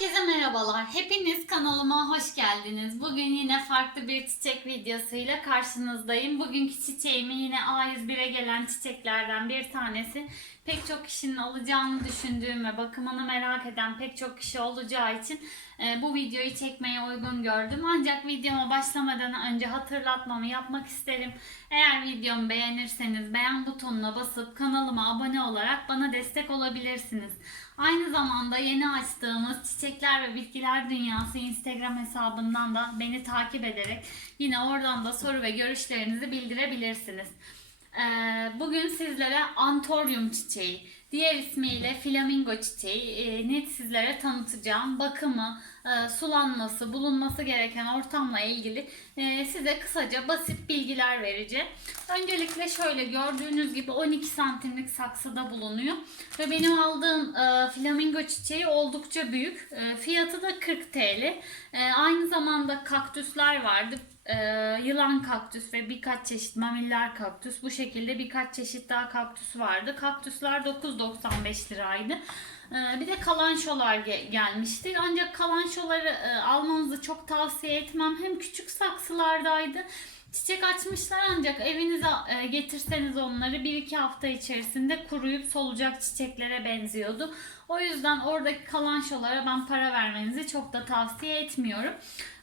Herkese merhabalar. Hepiniz kanalıma hoş geldiniz. Bugün yine farklı bir çiçek videosuyla karşınızdayım. Bugünkü çiçeğimi yine A101'e gelen çiçeklerden bir tanesi. Pek çok kişinin alacağını düşündüğüm ve bakımını merak eden pek çok kişi olacağı için bu videoyu çekmeye uygun gördüm. Ancak videoma başlamadan önce hatırlatmamı yapmak isterim. Eğer videomu beğenirseniz beğen butonuna basıp kanalıma abone olarak bana destek olabilirsiniz. Aynı zamanda yeni açtığımız Çiçekler ve Bitkiler Dünyası Instagram hesabından da beni takip ederek yine oradan da soru ve görüşlerinizi bildirebilirsiniz. Ee, Bugün sizlere Antorium çiçeği, diğer ismiyle flamingo çiçeği e, net sizlere tanıtacağım. Bakımı, e, sulanması, bulunması gereken ortamla ilgili e, size kısaca basit bilgiler vereceğim. Öncelikle şöyle gördüğünüz gibi 12 santimlik saksıda bulunuyor. Ve benim aldığım e, flamingo çiçeği oldukça büyük. Fiyatı da 40 TL. Aynı zamanda kaktüsler vardı. Yılan kaktüs ve birkaç çeşit mamiller kaktüs. Bu şekilde birkaç çeşit daha kaktüs vardı. Kaktüsler 9.95 liraydı. E, bir de kalançolar ge- gelmişti. Ancak kalançoları e, almanızı çok tavsiye etmem. Hem küçük saksılardaydı. Çiçek açmışlar ancak evinize e, getirseniz onları 1-2 hafta içerisinde kuruyup solacak çiçeklere benziyordu. O yüzden oradaki kalançolara ben para vermenizi çok da tavsiye etmiyorum.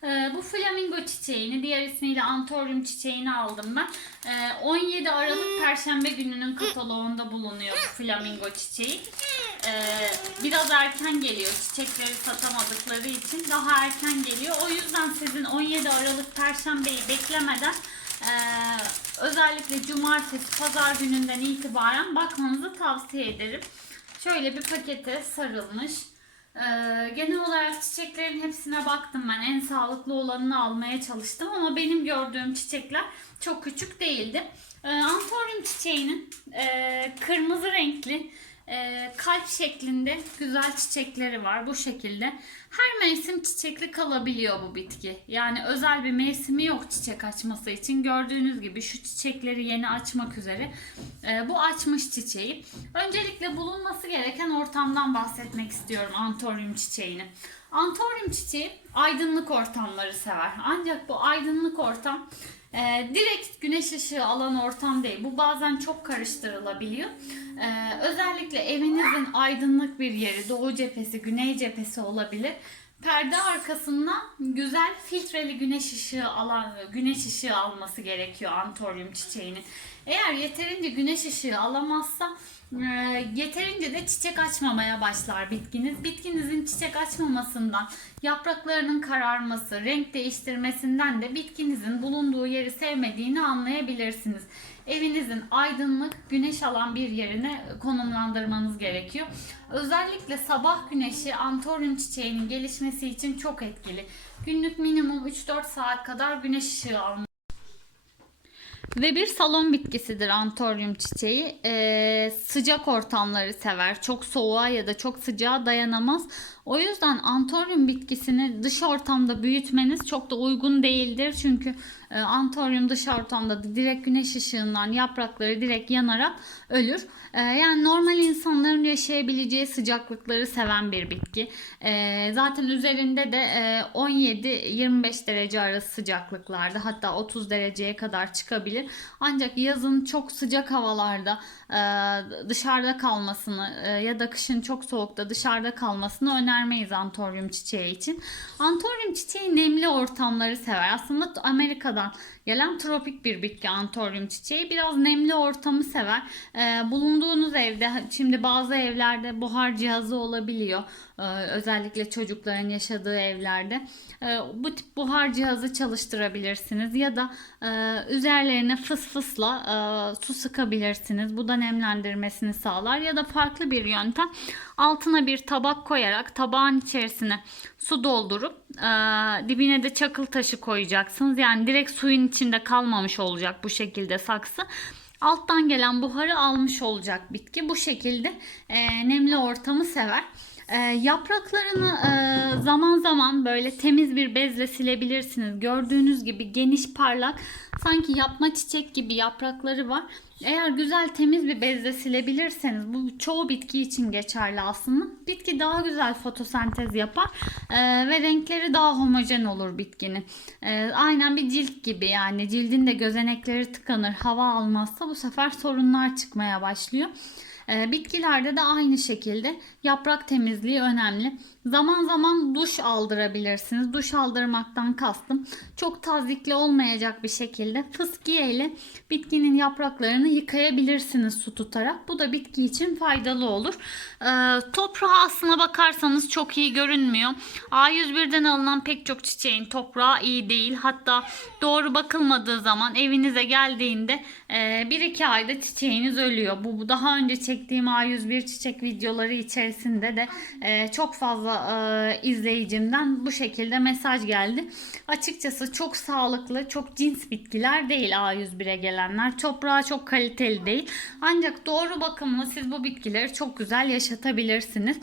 E, bu flamingo çiçeğini, diğer ismiyle antorium çiçeğini aldım ben. E, 17 Aralık Perşembe gününün kataloğunda bulunuyor bu flamingo çiçeği. E, biraz erken geliyor çiçekleri satamadıkları için daha erken geliyor. O yüzden sizin 17 Aralık Perşembeyi beklemeden e, özellikle cumartesi, pazar gününden itibaren bakmanızı tavsiye ederim. Şöyle bir pakete sarılmış. Ee, genel olarak çiçeklerin hepsine baktım ben. En sağlıklı olanını almaya çalıştım ama benim gördüğüm çiçekler çok küçük değildi. Ee, Antorium çiçeğinin e, kırmızı renkli e, kalp şeklinde güzel çiçekleri var bu şekilde. Her mevsim çiçekli kalabiliyor bu bitki. Yani özel bir mevsimi yok çiçek açması için. Gördüğünüz gibi şu çiçekleri yeni açmak üzere. E, bu açmış çiçeği. Öncelikle bulunması gereken ortamdan bahsetmek istiyorum antorium çiçeğini. Antorium çiçeği aydınlık ortamları sever. Ancak bu aydınlık ortam e, direkt güneş ışığı alan ortam değil. Bu bazen çok karıştırılabiliyor. E, özellikle evinizin aydınlık bir yeri, doğu cephesi, güney cephesi olabilir. Perde arkasına güzel filtreli güneş ışığı alan güneş ışığı alması gerekiyor antorium çiçeğinin. Eğer yeterince güneş ışığı alamazsa e, yeterince de çiçek açmamaya başlar bitkiniz. Bitkinizin çiçek açmamasından, yapraklarının kararması, renk değiştirmesinden de bitkinizin bulunduğu yeri sevmediğini anlayabilirsiniz. Evinizin aydınlık, güneş alan bir yerine konumlandırmanız gerekiyor. Özellikle sabah güneşi antorium çiçeğinin gelişmesi için çok etkili. Günlük minimum 3-4 saat kadar güneş ışığı almanız ve bir salon bitkisidir antorium çiçeği. Ee, sıcak ortamları sever. Çok soğuğa ya da çok sıcağa dayanamaz. O yüzden antorium bitkisini dış ortamda büyütmeniz çok da uygun değildir. Çünkü e, antorium dış ortamda da direkt güneş ışığından yaprakları direkt yanarak ölür. E, yani normal insanların yaşayabileceği sıcaklıkları seven bir bitki. E, zaten üzerinde de e, 17-25 derece arası sıcaklıklarda hatta 30 dereceye kadar çıkabilir. Ancak yazın çok sıcak havalarda e, dışarıda kalmasını e, ya da kışın çok soğukta dışarıda kalmasını önermeyiz antorium çiçeği için. Antorium çiçeği nemli ortamları sever. Aslında Amerika'dan gelen tropik bir bitki antorium çiçeği. Biraz nemli ortamı sever. E, bulunduğunuz evde şimdi bazı evlerde buhar cihazı olabiliyor. E, özellikle çocukların yaşadığı evlerde. E, bu tip buhar cihazı çalıştırabilirsiniz ya da e, üzerlerine fıs fısla e, su sıkabilirsiniz. Bu da nemlendirmesini sağlar ya da farklı bir yöntem altına bir tabak koyarak tabağın içerisine su doldurup e, dibine de çakıl taşı koyacaksınız. Yani direkt suyun içinde kalmamış olacak bu şekilde saksı. Alttan gelen buharı almış olacak bitki. Bu şekilde e, nemli ortamı sever. E, yapraklarını e, zaman zaman böyle temiz bir bezle silebilirsiniz. Gördüğünüz gibi geniş parlak sanki yapma çiçek gibi yaprakları var. Eğer güzel temiz bir bezle silebilirseniz bu çoğu bitki için geçerli aslında. Bitki daha güzel fotosentez yapar e, ve renkleri daha homojen olur bitkinin. E, aynen bir cilt gibi yani cildin de gözenekleri tıkanır hava almazsa bu sefer sorunlar çıkmaya başlıyor. E, bitkilerde de aynı şekilde yaprak temizliği önemli. Zaman zaman duş aldırabilirsiniz. Duş aldırmaktan kastım çok tazikli olmayacak bir şekilde fıskiye ile bitkinin yapraklarını yıkayabilirsiniz su tutarak. Bu da bitki için faydalı olur. Ee, toprağa aslına bakarsanız çok iyi görünmüyor. A101'den alınan pek çok çiçeğin toprağı iyi değil. Hatta doğru bakılmadığı zaman evinize geldiğinde 1-2 ayda çiçeğiniz ölüyor. Bu daha önce çektiğim A101 çiçek videoları içerisinde de e, çok fazla e, izleyicimden bu şekilde mesaj geldi. Açıkçası çok sağlıklı, çok cins bitkiler değil A101'e gelenler. Toprağı çok kaliteli değil. Ancak doğru bakımla siz bu bitkileri çok güzel yaşatabilirsiniz.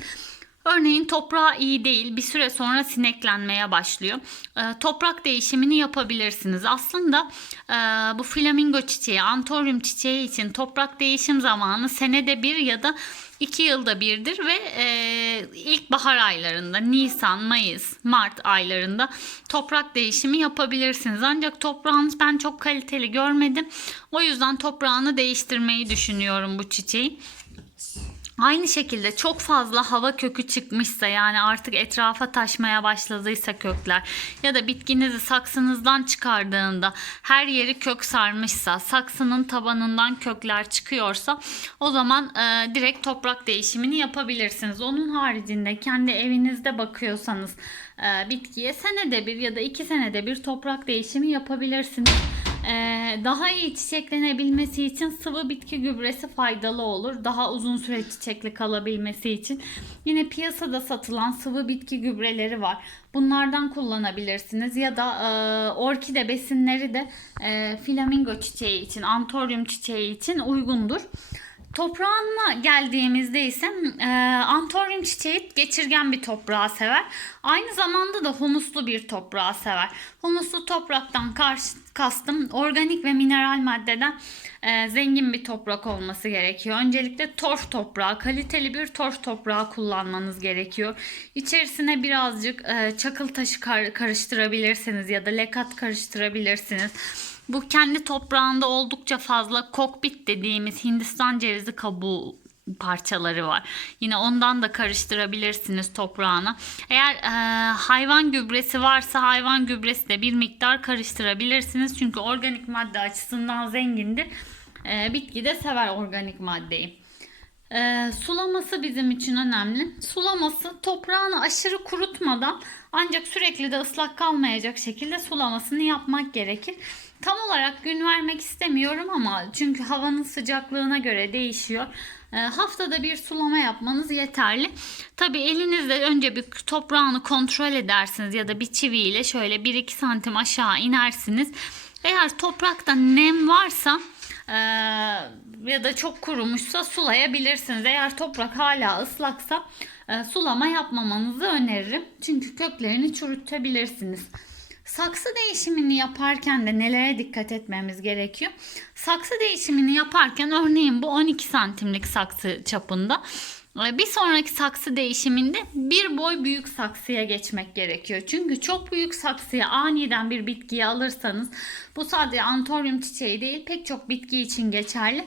Örneğin toprağı iyi değil bir süre sonra sineklenmeye başlıyor. Ee, toprak değişimini yapabilirsiniz. Aslında e, bu flamingo çiçeği, antorium çiçeği için toprak değişim zamanı senede bir ya da iki yılda birdir ve e, ilkbahar aylarında Nisan, Mayıs, Mart aylarında toprak değişimi yapabilirsiniz. Ancak toprağınız ben çok kaliteli görmedim. O yüzden toprağını değiştirmeyi düşünüyorum bu çiçeği. Aynı şekilde çok fazla hava kökü çıkmışsa yani artık etrafa taşmaya başladıysa kökler ya da bitkinizi saksınızdan çıkardığında her yeri kök sarmışsa saksının tabanından kökler çıkıyorsa o zaman e, direkt toprak değişimini yapabilirsiniz. Onun haricinde kendi evinizde bakıyorsanız e, bitkiye senede bir ya da iki senede bir toprak değişimi yapabilirsiniz. Ee, daha iyi çiçeklenebilmesi için sıvı bitki gübresi faydalı olur. Daha uzun süre çiçekli kalabilmesi için. Yine piyasada satılan sıvı bitki gübreleri var. Bunlardan kullanabilirsiniz ya da e, orkide besinleri de e, flamingo çiçeği için, antorium çiçeği için uygundur. Toprağına geldiğimizde ise e, antorium çiçeği geçirgen bir toprağı sever. Aynı zamanda da humuslu bir toprağı sever. Humuslu topraktan karşı, kastım organik ve mineral maddeden e, zengin bir toprak olması gerekiyor. Öncelikle torf toprağı, kaliteli bir torf toprağı kullanmanız gerekiyor. İçerisine birazcık e, çakıl taşı kar, karıştırabilirsiniz ya da lekat karıştırabilirsiniz. Bu kendi toprağında oldukça fazla kokpit dediğimiz Hindistan cevizi kabuğu parçaları var. Yine ondan da karıştırabilirsiniz toprağına. Eğer e, hayvan gübresi varsa hayvan gübresi de bir miktar karıştırabilirsiniz. Çünkü organik madde açısından zengindir. E, bitki de sever organik maddeyi. E, sulaması bizim için önemli. Sulaması toprağını aşırı kurutmadan ancak sürekli de ıslak kalmayacak şekilde sulamasını yapmak gerekir. Tam olarak gün vermek istemiyorum ama çünkü havanın sıcaklığına göre değişiyor. E, haftada bir sulama yapmanız yeterli. Tabi elinizle önce bir toprağını kontrol edersiniz ya da bir çiviyle şöyle 1-2 santim aşağı inersiniz. Eğer toprakta nem varsa e, ya da çok kurumuşsa sulayabilirsiniz. Eğer toprak hala ıslaksa e, sulama yapmamanızı öneririm. Çünkü köklerini çürütebilirsiniz. Saksı değişimini yaparken de nelere dikkat etmemiz gerekiyor? Saksı değişimini yaparken örneğin bu 12 santimlik saksı çapında e, bir sonraki saksı değişiminde bir boy büyük saksıya geçmek gerekiyor. Çünkü çok büyük saksıya aniden bir bitkiyi alırsanız bu sadece antorium çiçeği değil pek çok bitki için geçerli.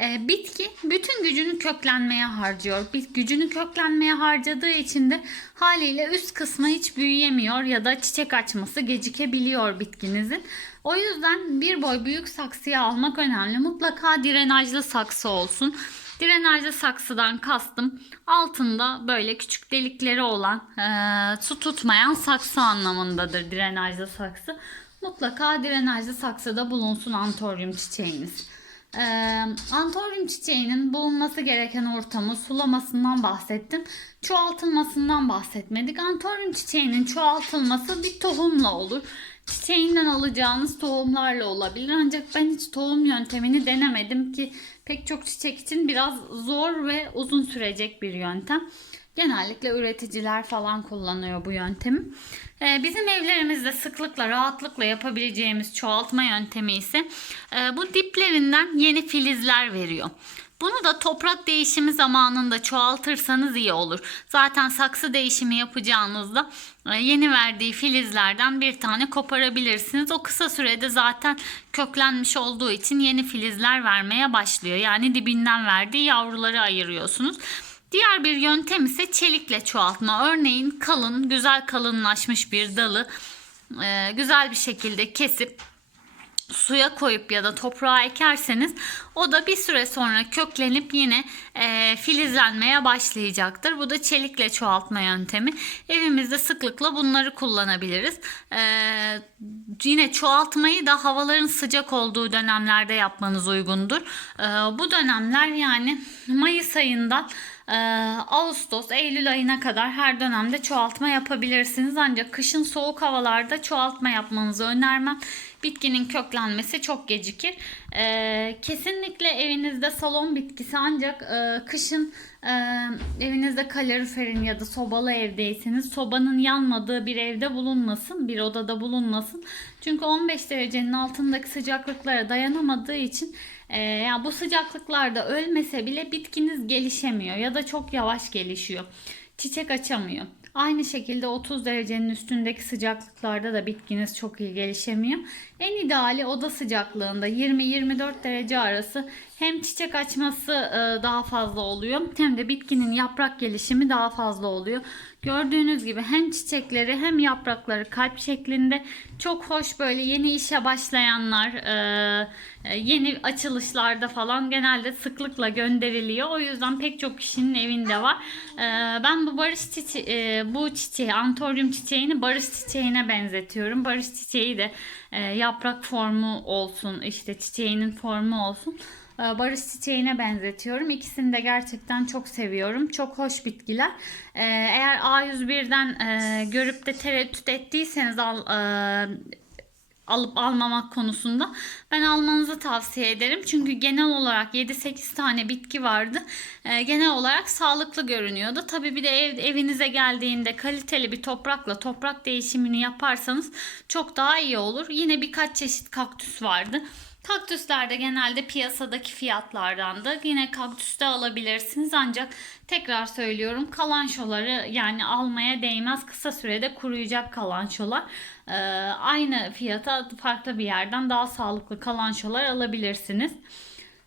E, bitki bütün gücünü köklenmeye harcıyor. Gücünü köklenmeye harcadığı için de haliyle üst kısmı hiç büyüyemiyor ya da çiçek açması gecikebiliyor bitkinizin. O yüzden bir boy büyük saksıya almak önemli. Mutlaka direnajlı saksı olsun. Direnajlı saksıdan kastım altında böyle küçük delikleri olan e, su tutmayan saksı anlamındadır direnajlı saksı. Mutlaka direnajlı saksıda bulunsun antorium çiçeğiniz. Ee, antorium çiçeğinin bulunması gereken ortamı sulamasından bahsettim. Çoğaltılmasından bahsetmedik. Antorium çiçeğinin çoğaltılması bir tohumla olur. Çiçeğinden alacağınız tohumlarla olabilir. Ancak ben hiç tohum yöntemini denemedim ki pek çok çiçek için biraz zor ve uzun sürecek bir yöntem. Genellikle üreticiler falan kullanıyor bu yöntemi. Ee, bizim evlerimizde sıklıkla, rahatlıkla yapabileceğimiz çoğaltma yöntemi ise e, bu diplerinden yeni filizler veriyor. Bunu da toprak değişimi zamanında çoğaltırsanız iyi olur. Zaten saksı değişimi yapacağınızda e, yeni verdiği filizlerden bir tane koparabilirsiniz. O kısa sürede zaten köklenmiş olduğu için yeni filizler vermeye başlıyor. Yani dibinden verdiği yavruları ayırıyorsunuz. Diğer bir yöntem ise çelikle çoğaltma. Örneğin kalın, güzel kalınlaşmış bir dalı e, güzel bir şekilde kesip suya koyup ya da toprağa ekerseniz o da bir süre sonra köklenip yine e, filizlenmeye başlayacaktır. Bu da çelikle çoğaltma yöntemi. Evimizde sıklıkla bunları kullanabiliriz. E, yine çoğaltmayı da havaların sıcak olduğu dönemlerde yapmanız uygundur. E, bu dönemler yani Mayıs ayından ee, Ağustos, Eylül ayına kadar her dönemde çoğaltma yapabilirsiniz. Ancak kışın soğuk havalarda çoğaltma yapmanızı önermem. Bitkinin köklenmesi çok gecikir. Ee, kesinlikle evinizde salon bitkisi ancak e, kışın e, evinizde kaloriferin ya da sobalı evdeyseniz sobanın yanmadığı bir evde bulunmasın, bir odada bulunmasın. Çünkü 15 derecenin altındaki sıcaklıklara dayanamadığı için e, ya bu sıcaklıklarda ölmese bile bitkiniz gelişemiyor ya da çok yavaş gelişiyor. Çiçek açamıyor. Aynı şekilde 30 derecenin üstündeki sıcaklıklarda da bitkiniz çok iyi gelişemiyor. En ideali oda sıcaklığında 20-24 derece arası hem çiçek açması e, daha fazla oluyor hem de bitkinin yaprak gelişimi daha fazla oluyor. Gördüğünüz gibi hem çiçekleri hem yaprakları kalp şeklinde çok hoş böyle yeni işe başlayanlar e, yeni açılışlarda falan genelde sıklıkla gönderiliyor. O yüzden pek çok kişinin evinde var. E, ben bu barış çiçeği, bu çiçeği antoryum çiçeğini barış çiçeğine benzetiyorum. Barış çiçeği de yaprak formu olsun işte çiçeğinin formu olsun barış çiçeğine benzetiyorum. İkisini de gerçekten çok seviyorum. Çok hoş bitkiler. Eğer A101'den görüp de tereddüt ettiyseniz al, alıp almamak konusunda ben almanızı tavsiye ederim. Çünkü genel olarak 7-8 tane bitki vardı. E, genel olarak sağlıklı görünüyordu. Tabii bir de ev, evinize geldiğinde kaliteli bir toprakla toprak değişimini yaparsanız çok daha iyi olur. Yine birkaç çeşit kaktüs vardı. Kaktüsler de genelde piyasadaki fiyatlardan da yine kaktüste alabilirsiniz ancak tekrar söylüyorum kalançoları yani almaya değmez kısa sürede kuruyacak kalançolar ee, aynı fiyata farklı bir yerden daha sağlıklı kalançolar alabilirsiniz.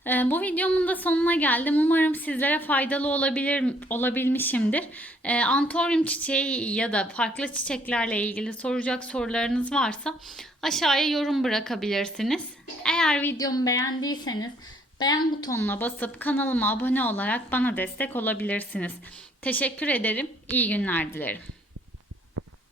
Ee, bu videomun da sonuna geldim. Umarım sizlere faydalı olabilir olabilmişimdir. Ee, antoryum çiçeği ya da farklı çiçeklerle ilgili soracak sorularınız varsa aşağıya yorum bırakabilirsiniz. Eğer videomu beğendiyseniz beğen butonuna basıp kanalıma abone olarak bana destek olabilirsiniz. Teşekkür ederim. İyi günler dilerim.